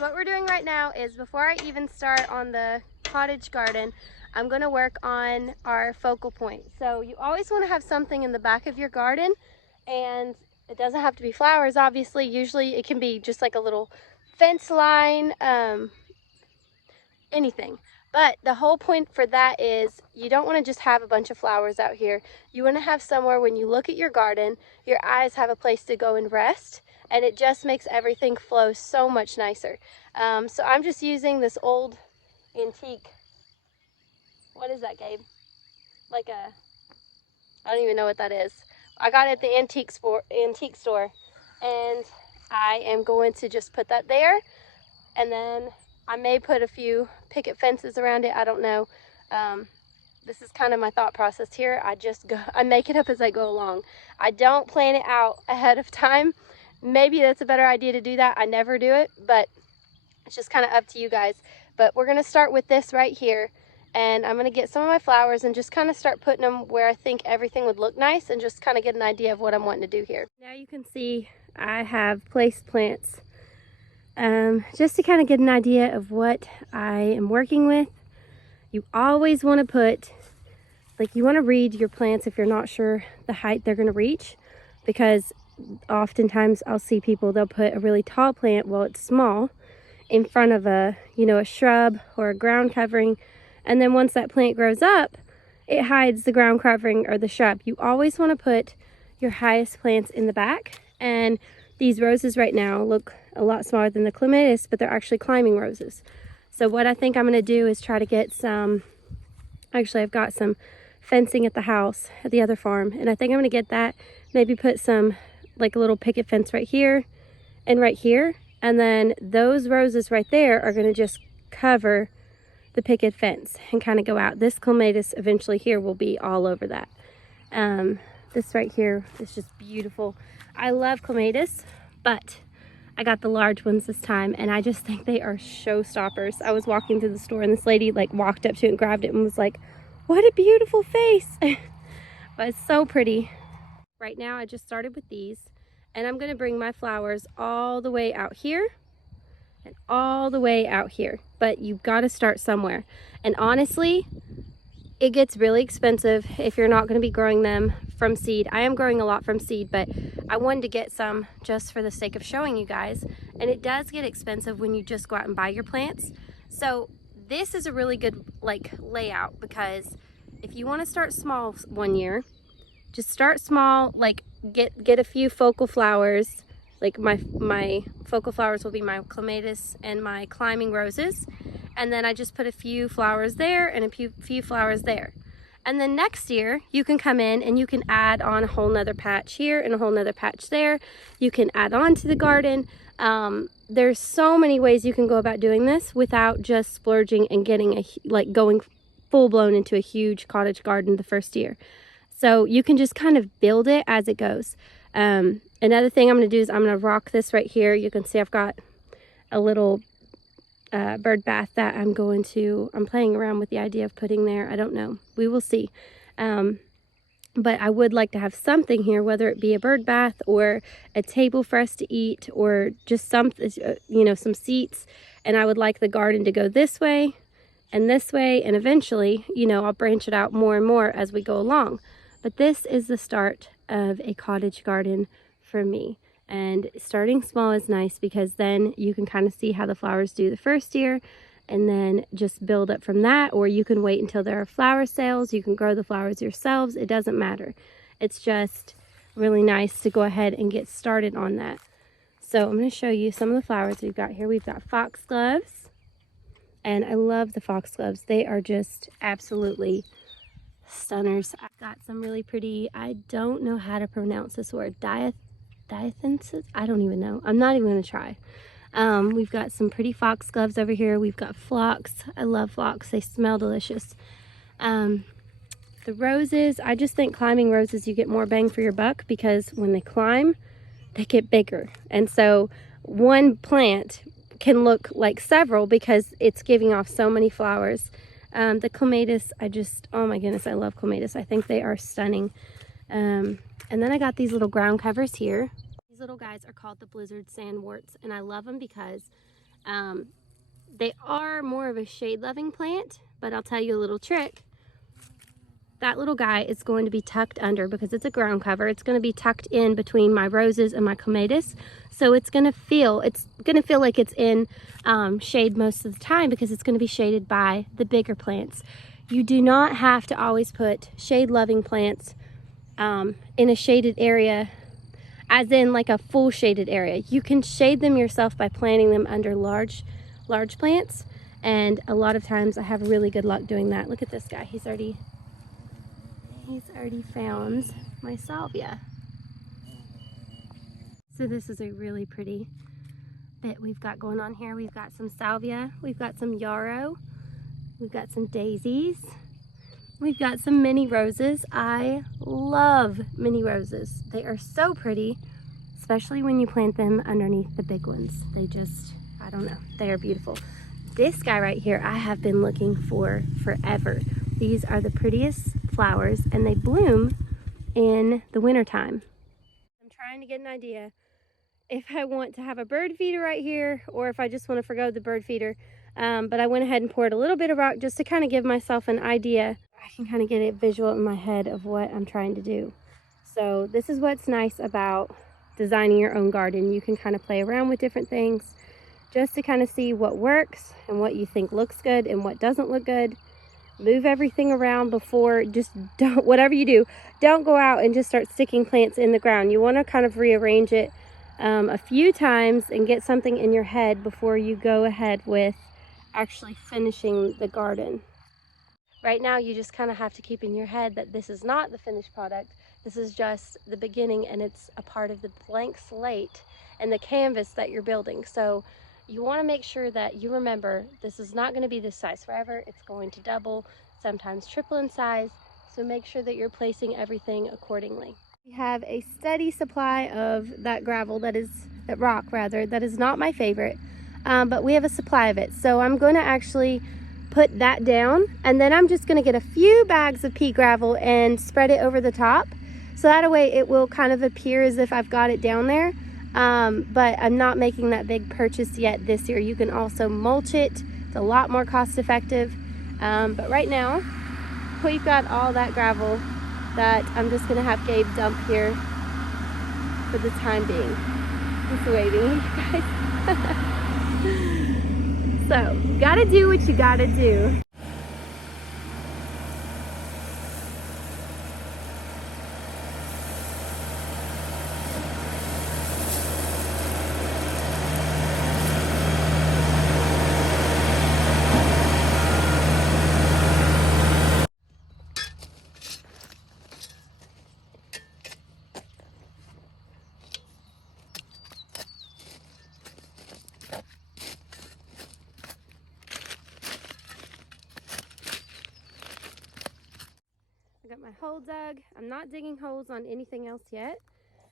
So what we're doing right now is, before I even start on the cottage garden, I'm going to work on our focal point. So you always want to have something in the back of your garden, and it doesn't have to be flowers, obviously. Usually it can be just like a little fence line, anything. But the whole point for that is, you don't want to just have a bunch of flowers out here. You want to have somewhere, when you look at your garden, your eyes have a place to go and rest, and it just makes everything flow so much nicer. So I'm just using this old antique, what is that, Gabe? Like a, I don't even know what that is. I got it at the antique store, and I am going to just put that there, and then I may put a few picket fences around it. I don't know. This is kind of my thought process here. I make it up as I go along. I don't plan it out ahead of time. Maybe that's a better idea to do that. I never do it, but it's just kind of up to you guys. But we're going to start with this right here, and I'm going to get some of my flowers and just kind of start putting them where I think everything would look nice, and just kind of get an idea of what I'm wanting to do here. Now you can see I have placed plants just to kind of get an idea of what I am working with. You always want to put, like, you want to read your plants if you're not sure the height they're going to reach, because oftentimes I'll see people, they'll put a really tall plant, well, it's small, in front of a shrub or a ground covering, and then once that plant grows up, it hides the ground covering or the shrub. You always want to put your highest plants in the back, and these roses right now look a lot smaller than the clematis, but they're actually climbing roses. So what I think I'm going to do is try to get some, actually I've got some fencing at the house at the other farm, and I think I'm going to get that, maybe put some, like a little picket fence right here and right here, and then those roses right there are going to just cover the picket fence and kind of go out. This clematis eventually here will be all over that. This right here is just beautiful. I love clematis, but I got the large ones this time, and I just think they are showstoppers. I was walking through the store, and this lady like walked up to it and grabbed it and was like, "What a beautiful face." But it's so pretty. Right now I just started with these, and I'm going to bring my flowers all the way out here and all the way out here. But you've got to start somewhere. And honestly, it gets really expensive if you're not going to be growing them from seed. I am growing a lot from seed, but I wanted to get some just for the sake of showing you guys. And it does get expensive when you just go out and buy your plants. So this is a really good layout, because if you want to start small one year, just start small, like get a few focal flowers. Like my focal flowers will be my clematis and my climbing roses. And then I just put a few flowers there and a few flowers there. And then next year you can come in and you can add on a whole nother patch here and a whole nother patch there. You can add on to the garden. There's so many ways you can go about doing this without just splurging and getting going full blown into a huge cottage garden the first year. So you can just kind of build it as it goes. Another thing I'm going to do is I'm going to rock this right here. You can see I've got a little bird bath that I'm playing around with the idea of putting there. I don't know. We will see. But I would like to have something here, whether it be a bird bath or a table for us to eat, or just some seats. And I would like the garden to go this way, and eventually, I'll branch it out more and more as we go along. But this is the start of a cottage garden for me. And starting small is nice, because then you can kind of see how the flowers do the first year, and then just build up from that. Or you can wait until there are flower sales. You can grow the flowers yourselves. It doesn't matter. It's just really nice to go ahead and get started on that. So I'm going to show you some of the flowers we've got here. We've got foxgloves, and I love the foxgloves. They are just absolutely stunners. I've got some really pretty, I don't know how to pronounce this word, diathensis? I don't even know. I'm not even going to try. We've got some pretty foxgloves over here. We've got phlox. I love phlox. They smell delicious. The roses, I just think climbing roses, you get more bang for your buck, because when they climb, they get bigger. And so one plant can look like several, because it's giving off so many flowers. The clematis, oh my goodness, I love clematis. I think they are stunning. And then I got these little ground covers here. These little guys are called the blizzard sandworts, and I love them because They are more of a shade-loving plant, but I'll tell you a little trick. That little guy is going to be tucked under because it's a ground cover. It's going to be tucked in between my roses and my clematis. So it's going to feel like it's in shade most of the time because it's going to be shaded by the bigger plants. You do not have to always put shade-loving plants in a shaded area, as in like a full shaded area. You can shade them yourself by planting them under large plants, and a lot of times I have really good luck doing that. Look at this guy. He's already found my salvia. So this is a really pretty bit we've got going on here. We've got some salvia, we've got some yarrow, we've got some daisies, we've got some mini roses. I love mini roses. They are so pretty, especially when you plant them underneath the big ones. They just, I don't know, they are beautiful. This guy right here I have been looking for forever. These are the prettiest flowers and they bloom in the wintertime. I'm trying to get an idea if I want to have a bird feeder right here or if I just want to forgo the bird feeder. But I went ahead and poured a little bit of rock just to kind of give myself an idea. I can kind of get a visual in my head of what I'm trying to do. So this is what's nice about designing your own garden. You can kind of play around with different things just to kind of see what works and what you think looks good and what doesn't look good. Move everything around before, just don't, whatever you do, don't go out and just start sticking plants in the ground. You want to kind of rearrange it a few times and get something in your head before you go ahead with actually finishing the garden. Right now, you just kind of have to keep in your head that this is not the finished product. This is just the beginning, and it's a part of the blank slate and the canvas that you're building. So you want to make sure that you remember this is not going to be this size forever. It's going to double, sometimes triple in size. So make sure that you're placing everything accordingly. We have a steady supply of that rock that is not my favorite, but we have a supply of it. So I'm going to actually put that down, and then I'm just going to get a few bags of pea gravel and spread it over the top. So that way it will kind of appear as if I've got it down there. But I'm not making that big purchase yet this year. You can also mulch it. It's a lot more cost effective. But right now, we've got all that gravel that I'm just gonna have Gabe dump here for the time being. He's waving, you guys. So, you gotta do what you gotta do. Got my hole dug. I'm not digging holes on anything else yet.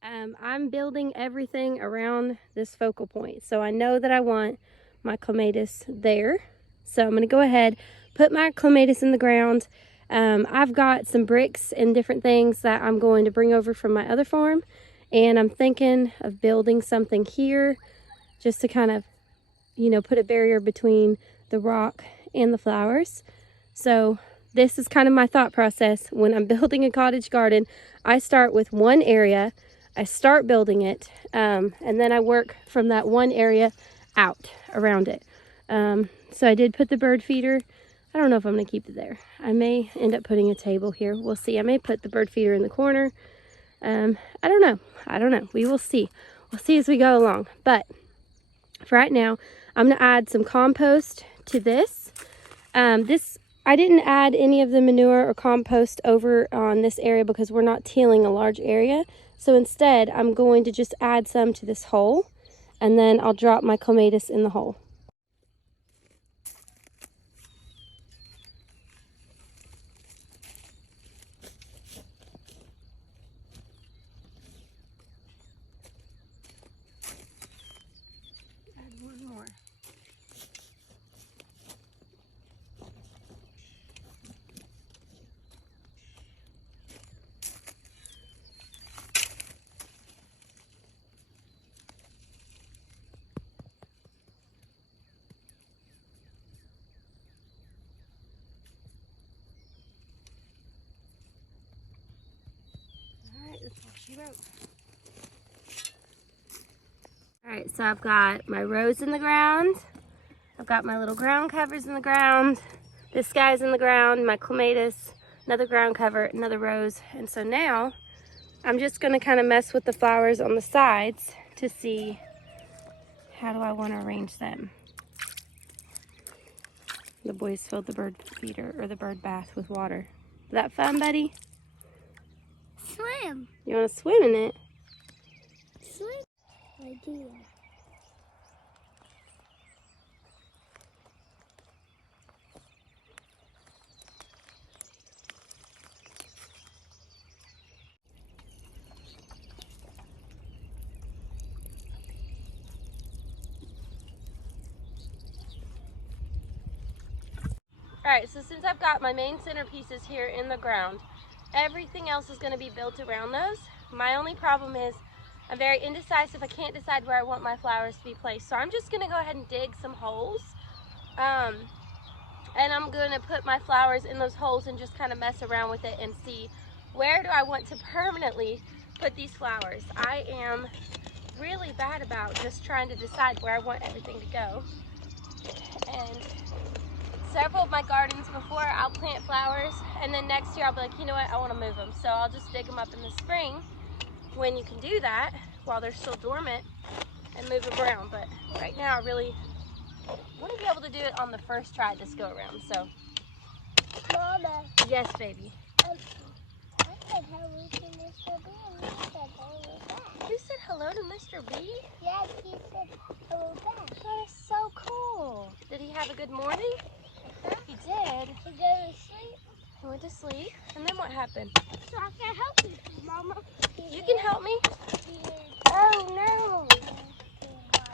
I'm building everything around this focal point. So I know that I want my clematis there. So I'm going to go ahead, put my clematis in the ground. I've got some bricks and different things that I'm going to bring over from my other farm. And I'm thinking of building something here just to kind of, put a barrier between the rock and the flowers. So this is kind of my thought process. When I'm building a cottage garden, I start with one area, I start building it, and then I work from that one area out around it. So I did put the bird feeder. I don't know if I'm going to keep it there. I may end up putting a table here. We'll see. I may put the bird feeder in the corner. I don't know. We will see. We'll see as we go along. But for right now, I'm going to add some compost to this. I didn't add any of the manure or compost over on this area because we're not tilling a large area. So instead, I'm going to just add some to this hole, and then I'll drop my clematis in the hole. Add one more. All right, so I've got my rose in the ground. I've got my little ground covers in the ground. This guy's in the ground, my clematis, another ground cover, another rose. And so now I'm just gonna kind of mess with the flowers on the sides to see how do I want to arrange them. The boys filled the bird feeder or the bird bath with water. Is that fun, buddy? Swim. You want to swim in it? Swim. Idea. All right, so since I've got my main centerpieces here in the ground, everything else is going to be built around those. My only problem is I'm very indecisive. I can't decide where I want my flowers to be placed. So I'm just going to go ahead and dig some holes. And I'm going to put my flowers in those holes and just kind of mess around with it and see where do I want to permanently put these flowers. I am really bad about just trying to decide where I want everything to go. And several of my gardens before, I'll plant flowers and then next year I'll be like, you know what, I want to move them. So I'll just dig them up in the spring when you can do that while they're still dormant and move them around. But right now I really want to be able to do it on the first try this go around. So, Mama. yes, baby. I said hello to Mr. B and you said hello back. You said hello to Mr. B? Yes, he said hello back. That is so cool. Did he have a good morning? He did. He go to sleep. He went to sleep. And then what happened? So I can help you, Mama. You can help me. Oh no.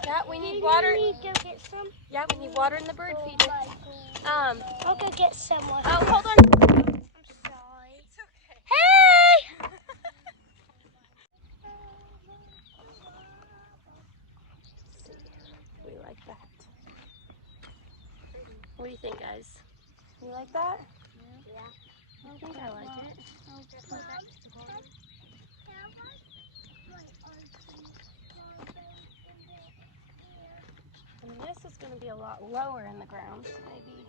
Yeah, we need water. You need to go get some? Yeah, we need water in the bird feeder. I'll go get some. Oh, hold on. I'm sorry. It's okay. Hey! We like that. What do you think, guys? You like that? Yeah. I think I like it. And this is going to be a lot lower in the ground, so maybe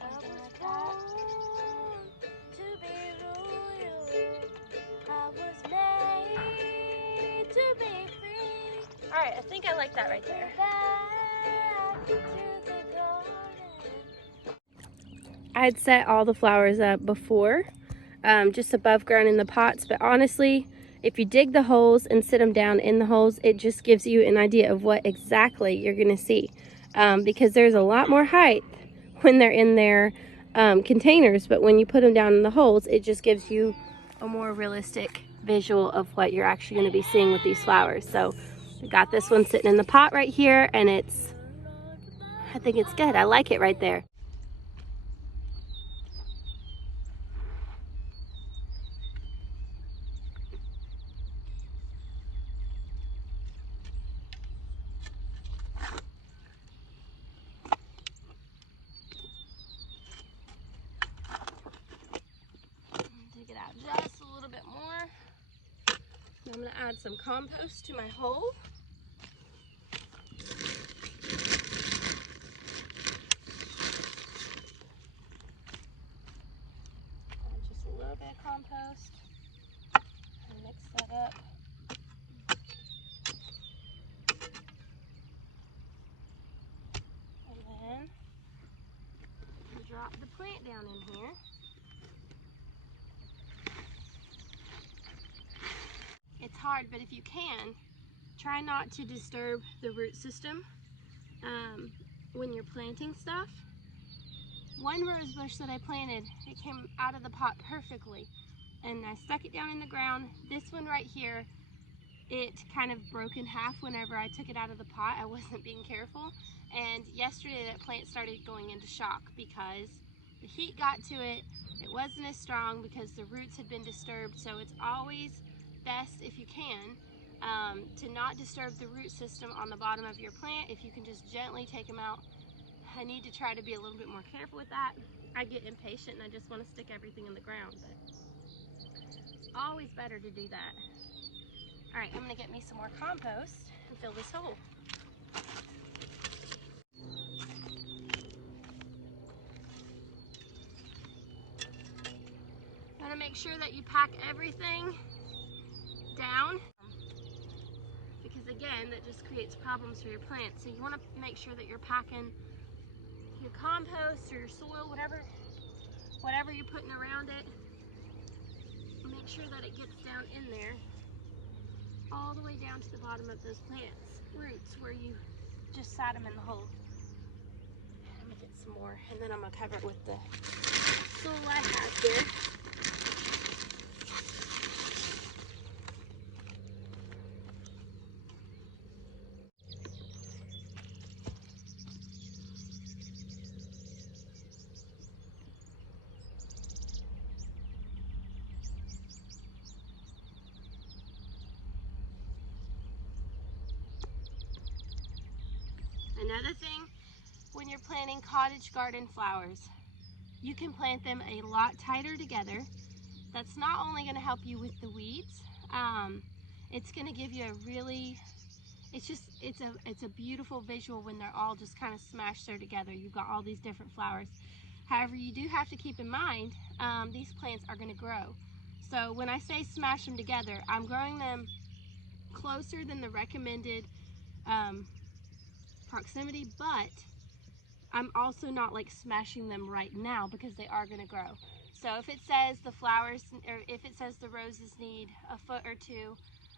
something like that. To be royal, I was made to be free. All right, I think I like that right there. Back to the garden. I had set all the flowers up before, just above ground in the pots, but honestly, if you dig the holes and sit them down in the holes, it just gives you an idea of what exactly you're going to see, because there's a lot more height when they're in their containers, but when you put them down in the holes, it just gives you a more realistic visual of what you're actually going to be seeing with these flowers. So I got this one sitting in the pot right here, and I think it's good. I like it right there. Take it out just a little bit more. I'm going to add some compost to my hole. Add just a little bit of compost and mix that up. And then drop the plant down in here. It's hard, but if you can, try not to disturb the root system when you're planting stuff. One rose bush that I planted, it came out of the pot perfectly, and I stuck it down in the ground. This one right here, it kind of broke in half whenever I took it out of the pot. I wasn't being careful, and yesterday that plant started going into shock because the heat got to it. It wasn't as strong because the roots had been disturbed. So it's always best, if you can, to not disturb the root system on the bottom of your plant. If you can just gently take them out. I need to try to be a little bit more careful with that. I get impatient and I just want to stick everything in the ground, but always better to do that. All right, I'm gonna get me some more compost and fill this hole. You wanna make sure that you pack everything down, because again, that just creates problems for your plants. So you wanna make sure that you're packing your compost or your soil, whatever you're putting around it. Make sure that it gets down in there, all the way down to the bottom of those plants' roots where you just sat them in the hole. I'm gonna get some more, and then I'm gonna cover it with the soil I have here. Another thing, when you're planting cottage garden flowers, you can plant them a lot tighter together. That's not only going to help you with the weeds, it's going to give you a really, it's a beautiful visual when they're all just kind of smashed there together. You've got all these different flowers. However, you do have to keep in mind, these plants are going to grow. So when I say smash them together, I'm growing them closer than the recommended proximity, but I'm also not like smashing them right now because they are going to grow. So if it says the flowers, or if it says the roses need a foot or two,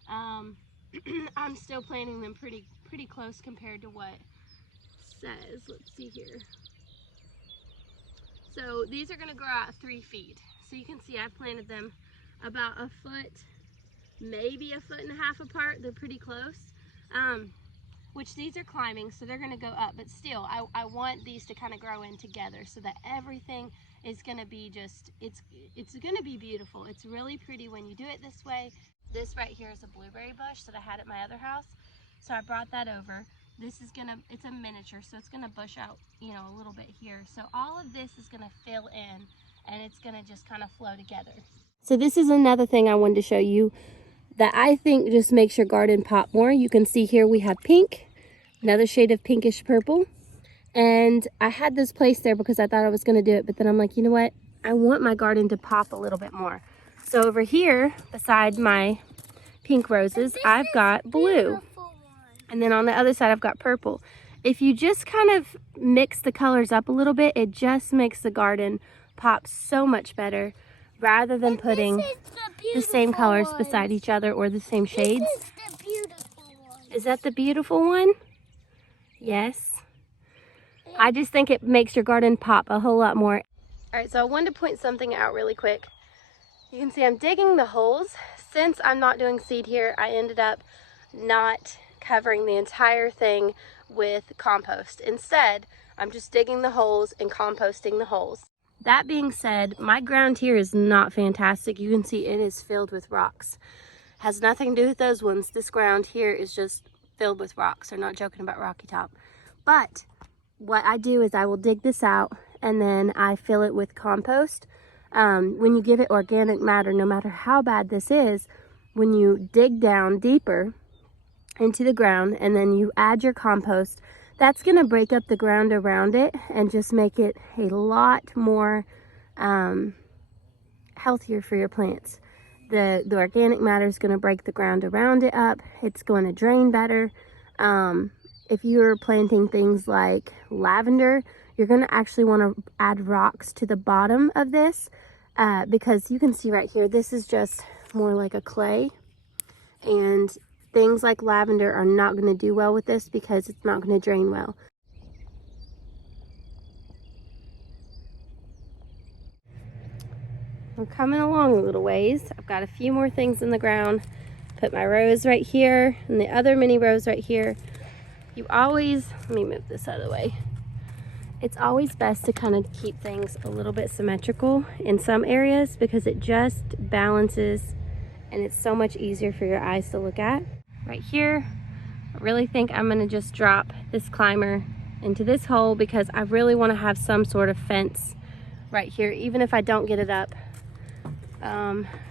I'm still planting them pretty close compared to what it says. Let's see here. So these are going to grow out 3 feet. So you can see I've planted them about a foot, maybe a foot and a half apart. They're pretty close. Which these are climbing, so they're going to go up, but still I want these to kind of grow in together so that everything is going to be just, it's going to be beautiful. It's really pretty when you do it this way. This right here is a blueberry bush that I had at my other house, so I brought that over. This is gonna, it's a miniature, so it's gonna bush out, you know, a little bit here. So all of this is gonna fill in, and it's gonna just kind of flow together. So this is another thing I wanted to show you that I think just makes your garden pop more. You can see here we have pink, another shade of pinkish purple. And I had this placed there because I thought I was going to do it, but then I'm like, you know what? I want my garden to pop a little bit more. So over here, beside my pink roses, I've got blue. And then on the other side, I've got purple. If you just kind of mix the colors up a little bit, it just makes the garden pop so much better, rather than putting the same colors beside each other or the same shades. This is the beautiful one. Is that the beautiful one? Yes. I just think it makes your garden pop a whole lot more. All right, so I wanted to point something out really quick. You can see I'm digging the holes. Since I'm not doing seed here, I ended up not covering the entire thing with compost. Instead, I'm just digging the holes and composting the holes. That being said, my ground here is not fantastic. You can see it is filled with rocks. Has nothing to do with those ones. This ground here is just filled with rocks. I'm not joking about Rocky Top. But what I do is I will dig this out and then I fill it with compost. When you give it organic matter, no matter how bad this is, when you dig down deeper into the ground and then you add your compost, that's going to break up the ground around it and just make it a lot more healthier for your plants. The organic matter is going to break the ground around it up. It's going to drain better. If you're planting things like lavender, you're going to actually want to add rocks to the bottom of this because you can see right here, this is just more like a clay, and things like lavender are not going to do well with this because it's not going to drain well. We're coming along a little ways. I've got a few more things in the ground. Put my rose right here and the other mini rose right here. You always, let me move this out of the way. It's always best to kind of keep things a little bit symmetrical in some areas because it just balances and it's so much easier for your eyes to look at. Right here, I really think I'm gonna just drop this climber into this hole because I really wanna have some sort of fence right here, even if I don't get it up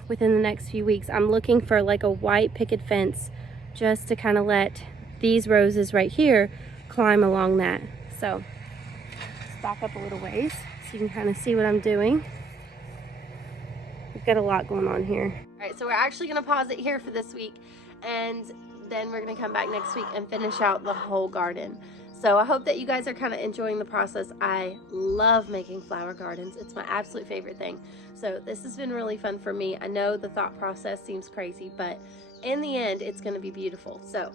within the next few weeks. I'm looking for like a white picket fence just to kind of let these roses right here climb along that. So let's back up a little ways so you can kind of see what I'm doing. We've got a lot going on here. All right, so we're actually gonna pause it here for this week, and then we're gonna come back next week and finish out the whole garden. So I hope that you guys are kind of enjoying the process. I love making flower gardens. It's my absolute favorite thing. So this has been really fun for me. I know the thought process seems crazy, but in the end, it's gonna be beautiful. So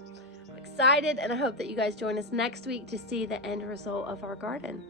I'm excited, and I hope that you guys join us next week to see the end result of our garden.